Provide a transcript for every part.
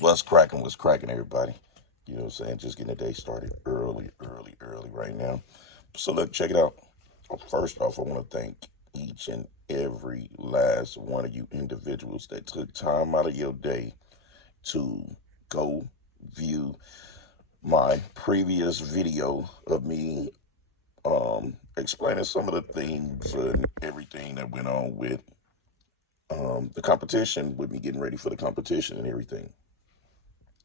What's cracking, everybody? You know what I'm saying? Just getting the day started early right now. So look, check it out. First off, I want to thank each and every last one of you individuals that took time out of your day to go view my previous video of me explaining some of the things and everything that went on with the competition, with me getting ready for the competition and everything.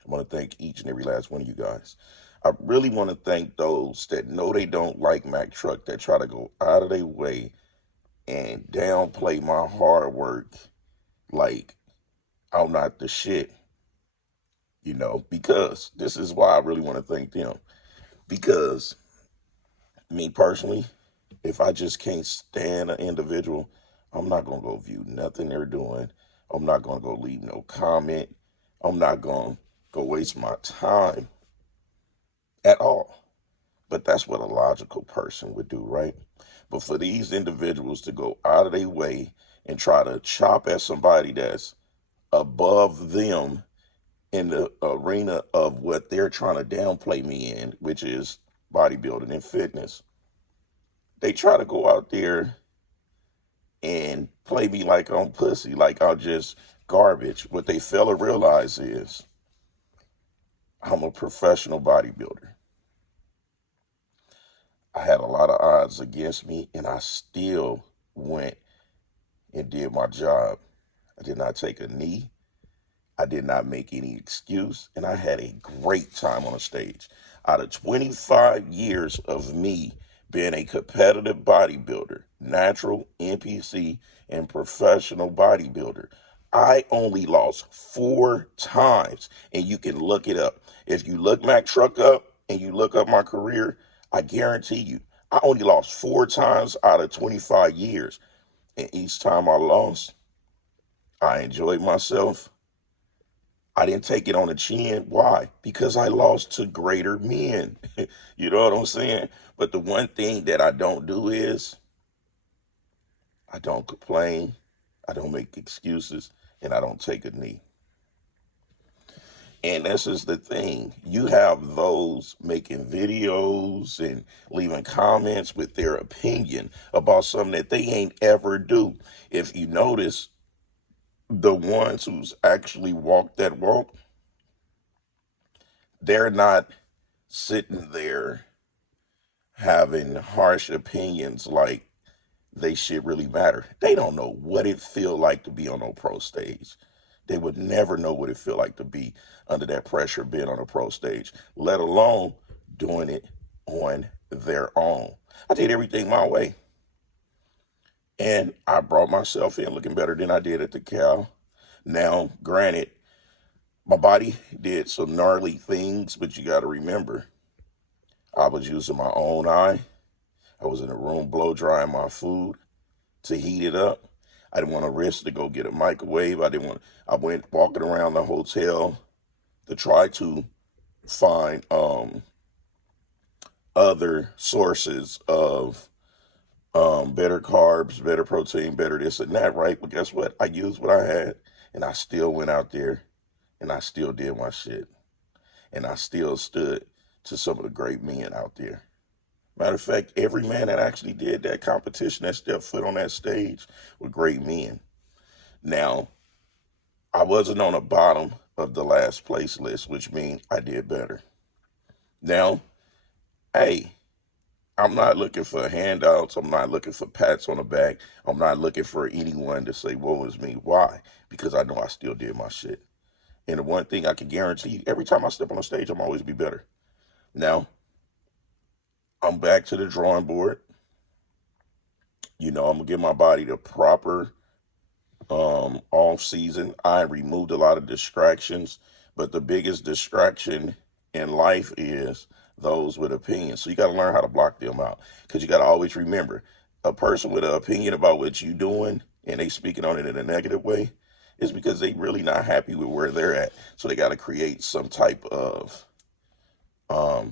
I want to thank each and every last one of you guys. I really want to thank those that know they don't like Mack Truck, that try to go out of their way and downplay my hard work like I'm not the shit, because this is why I really want to thank them. Because me personally, if I just can't stand an individual, I'm not going to go view nothing they're doing. I'm not going to go leave no comment. I'm not going to go waste my time at all. But that's what a logical person would do, right? But for these individuals to go out of their way and try to chop at somebody that's above them in the arena of what they're trying to downplay me in, which is bodybuilding and fitness, they try to go out there and play me like I'm pussy, like I'm just garbage. What they fail to realize is I'm a professional bodybuilder. I had a lot of odds against me, and I still went and did my job. I did not take a knee. I did not make any excuse, and I had a great time on the stage. Out of 25 years of me being a competitive bodybuilder, natural, NPC, and professional bodybuilder, I only lost 4 times, and you can look it up. If you look Mack Truck up and you look up my career, I guarantee you, I only lost 4 times out of 25 years. And each time I lost, I enjoyed myself. I didn't take it on the chin. Why? Because I lost to greater men. You know what I'm saying? But the one thing that I don't do is I don't complain, I don't make excuses, and I don't take a knee. And this is the thing. You have those making videos and leaving comments with their opinion about something that they ain't ever do. If you notice, the ones who's actually walked that walk, they're not sitting there having harsh opinions like they shit really matter. They don't know what it feel like to be on a pro stage. They would never know what it feel like to be under that pressure being on a pro stage, let alone doing it on their own. I did everything my way. And I brought myself in looking better than I did at the cow. Now, granted, my body did some gnarly things, but you got to remember, I was using my own eye. I was in the room blow drying my food to heat it up. I didn't want to risk to go get a microwave. I went walking around the hotel to try to find other sources of better carbs, better protein, better this and that, right? But guess what? I used what I had, and I still went out there and I still did my shit. And I still stood to some of the great men out there. Matter of fact, every man that actually did that competition, that stepped foot on that stage, were great men. Now, I wasn't on the bottom of the last place list, which means I did better. Now, hey, I'm not looking for handouts. I'm not looking for pats on the back. I'm not looking for anyone to say, woe is me. Why? Because I know I still did my shit. And the one thing I can guarantee you, every time I step on the stage, I'm always be better. Now, I'm back to the drawing board. I'm going to give my body the proper off season. I removed a lot of distractions, but the biggest distraction in life is those with opinions. So you got to learn how to block them out, because you got to always remember, a person with an opinion about what you doing and they speaking on it in a negative way is because they really not happy with where they're at. So they got to create some type of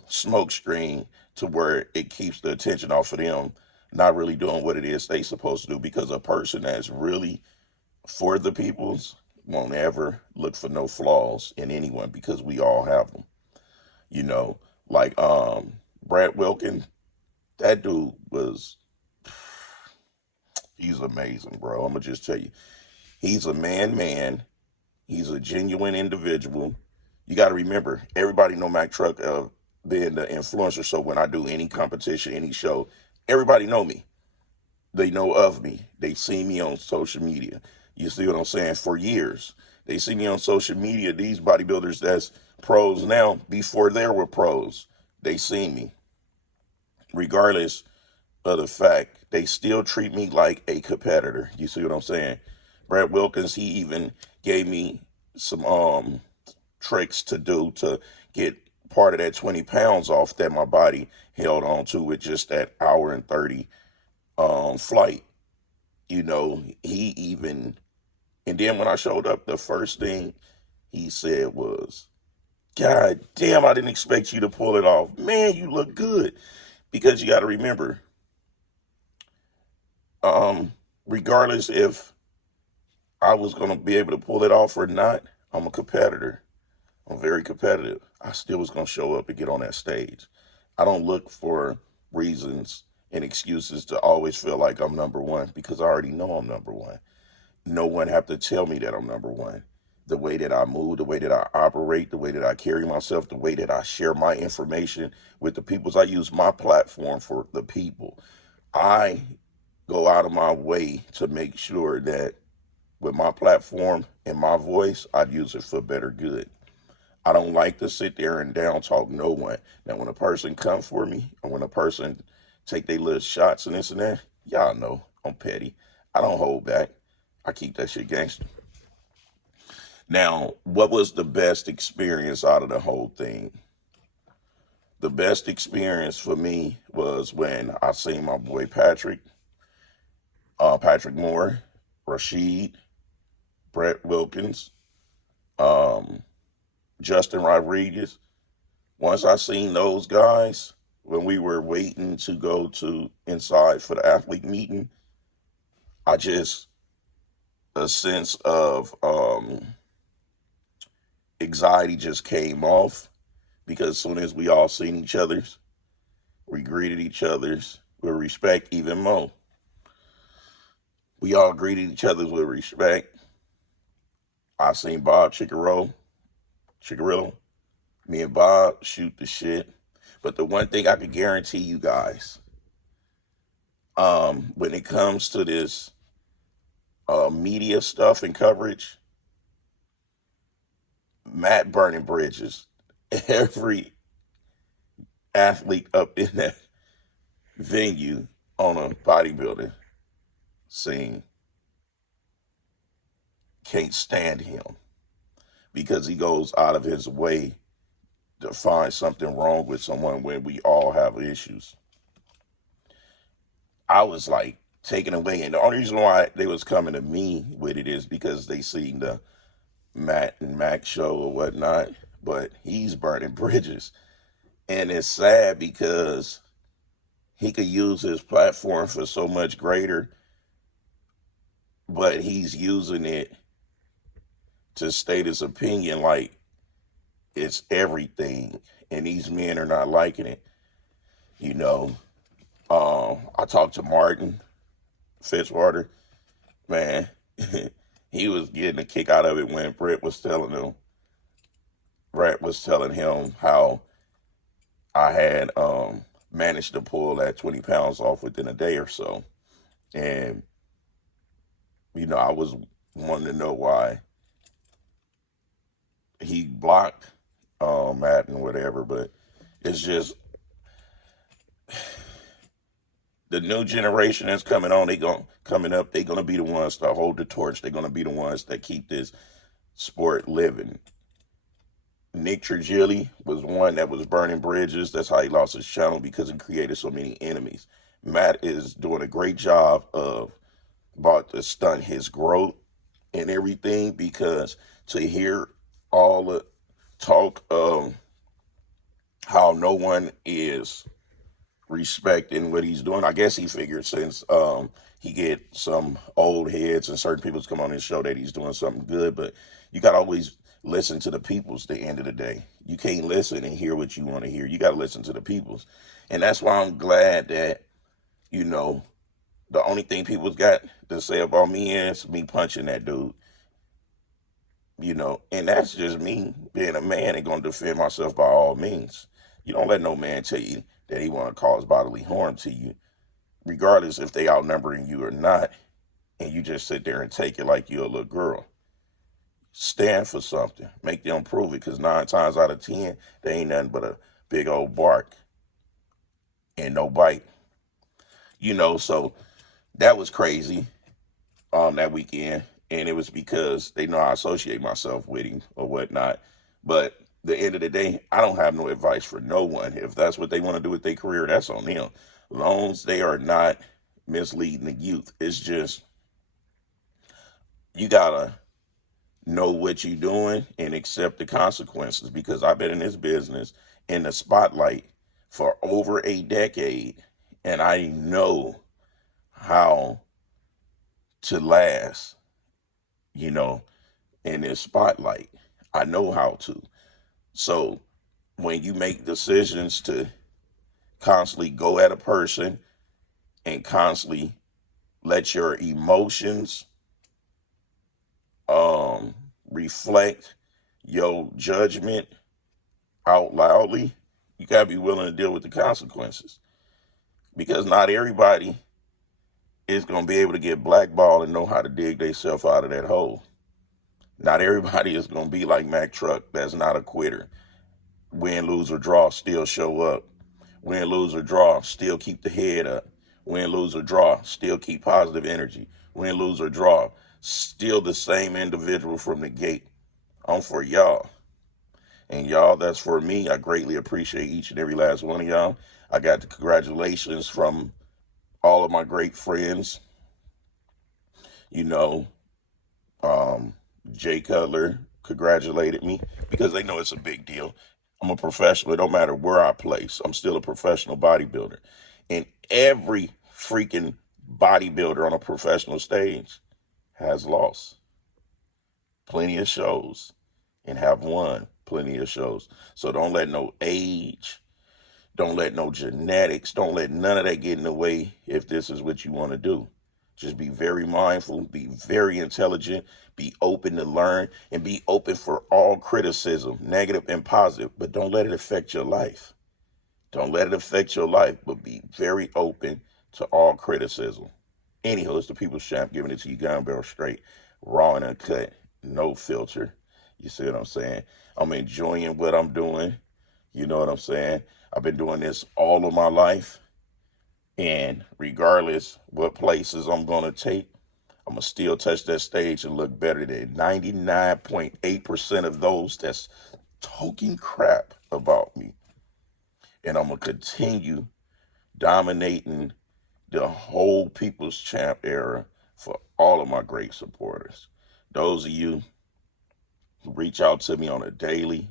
smoke screen to where it keeps the attention off of them not really doing what it is they supposed to do, because a person that's really for the peoples, won't ever look for no flaws in anyone because we all have them. You know, like Brad Wilkin, that dude was, he's amazing, bro. I'm gonna just tell you, he's a man. He's a genuine individual. You got to remember, everybody know Mac Truck being the influencer. So when I do any competition, any show, everybody know me. They know of me. They see me on social media. You see what I'm saying? For years, they see me on social media. These bodybuilders that's pros now, before they were pros, they see me. Regardless of the fact, they still treat me like a competitor. You see what I'm saying? Brad Wilkins, he even gave me some tricks to do to get part of that 20 pounds off that my body held on to with just that hour and 30 flight. You know, he even, and then when I showed up, the first thing he said was, God damn, I didn't expect you to pull it off. Man, you look good. Because you got to remember, regardless if I was going to be able to pull it off or not, I'm a competitor. I'm very competitive. I still was going to show up and get on that stage. I don't look for reasons and excuses to always feel like I'm number one because I already know I'm number one. No one have to tell me that I'm number one. The way that I move, the way that I operate, the way that I carry myself, the way that I share my information with the people. I use my platform for the people. I go out of my way to make sure that with my platform and my voice, I use it for better good. I don't like to sit there and down talk no one. Now, when a person come for me, or when a person take their little shots and this and that, y'all know I'm petty. I don't hold back. I keep that shit gangster. Now, what was the best experience out of the whole thing? The best experience for me was when I seen my boy Patrick Moore, Rashid, Brett Wilkins, um, Justin Rodriguez. Once I seen those guys, when we were waiting to go to inside for the athlete meeting, I just, a sense of anxiety just came off because as soon as we all seen each other's, we greeted each other's with respect even more. We all greeted each other with respect. I seen Bob Chicarillo. Me and Bob shoot the shit. But the one thing I can guarantee you guys, when it comes to this media stuff and coverage, Matt burning bridges. Every athlete up in that venue on a bodybuilding scene can't stand him because he goes out of his way to find something wrong with someone when we all have issues. I was like taken away, and the only reason why they was coming to me with it is because they seen the Matt and Mac show or whatnot, but he's burning bridges. And it's sad because he could use his platform for so much greater, but he's using it to state his opinion like it's everything. And these men are not liking it. You know, I talked to Martin Fitzwater, man. He was getting a kick out of it when Brett was telling him how I had managed to pull that 20 pounds off within a day or so. And, I was wanting to know why he blocked Matt and whatever, but it's just the new generation that's coming on, coming up, they're gonna be the ones to hold the torch. They're gonna be the ones that keep this sport living. Nick Trigili was one that was burning bridges. That's how he lost his channel because he created so many enemies. Matt is doing a great job of about to stunt his growth and everything because to hear all the talk of how no one is respecting what he's doing, I guess he figured since he get some old heads and certain people come on his show that he's doing something good, but you got to always listen to the peoples at the end of the day. You can't listen and hear what you want to hear. You got to listen to the peoples. And that's why I'm glad that, you know, the only thing people's got to say about me is me punching that dude. You know, and that's just me being a man and going to defend myself by all means. You don't let no man tell you that he want to cause bodily harm to you, regardless if they outnumbering you or not, and you just sit there and take it like you're a little girl. Stand for something. Make them prove it, because 9 times out of 10, they ain't nothing but a big old bark and no bite. You know, so that was crazy that weekend, and it was because they know I associate myself with him or whatnot. But the end of the day, I don't have no advice for no one. If that's what they want to do with their career, that's on them. Long as they are not misleading the youth. It's just, you gotta know what you're doing and accept the consequences, because I've been in this business in the spotlight for over a decade, and I know how to last, you know, in this spotlight. I know how to. So when you make decisions to constantly go at a person and constantly let your emotions reflect your judgment out loudly, you gotta be willing to deal with the consequences, because not everybody is gonna be able to get blackballed and know how to dig themselves out of that hole. Not everybody is gonna be like Mac Truck, that's not a quitter. Win, lose, or draw, still show up. Win, lose, or draw, still keep the head up. Win, lose, or draw, still keep positive energy. Win, lose, or draw, still the same individual from the gate. I'm for y'all. And y'all, that's for me. I greatly appreciate each and every last one of y'all. I got the congratulations from all of my great friends. You know, um, Jay Cutler congratulated me, because they know it's a big deal. I'm a professional. It don't matter where I place. I'm still a professional bodybuilder. And every freaking bodybuilder on a professional stage has lost plenty of shows and have won plenty of shows. So don't let no age, don't let no genetics, don't let none of that get in the way if this is what you want to do. Just be very mindful, be very intelligent, be open to learn, and be open for all criticism, negative and positive, but don't let it affect your life. Don't let it affect your life, but be very open to all criticism. Anyhow, it's the People's Champ, giving it to you gun barrel straight, raw and uncut, no filter. You see what I'm saying? I'm enjoying what I'm doing. You know what I'm saying? I've been doing this all of my life. And regardless what places I'm going to take, I'm going to still touch that stage and look better than 99.8% of those that's talking crap about me. And I'm going to continue dominating the whole People's Champ era for all of my great supporters. Those of you who reach out to me on a daily,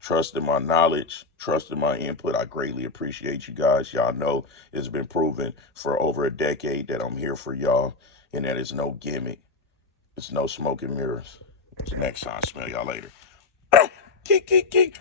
trust in my knowledge, trust in my input, I greatly appreciate you guys. Y'all know it's been proven for over a decade that I'm here for y'all, and that it's no gimmick. It's no smoke and mirrors. Until next time, smell y'all later. Kick, kick, kick.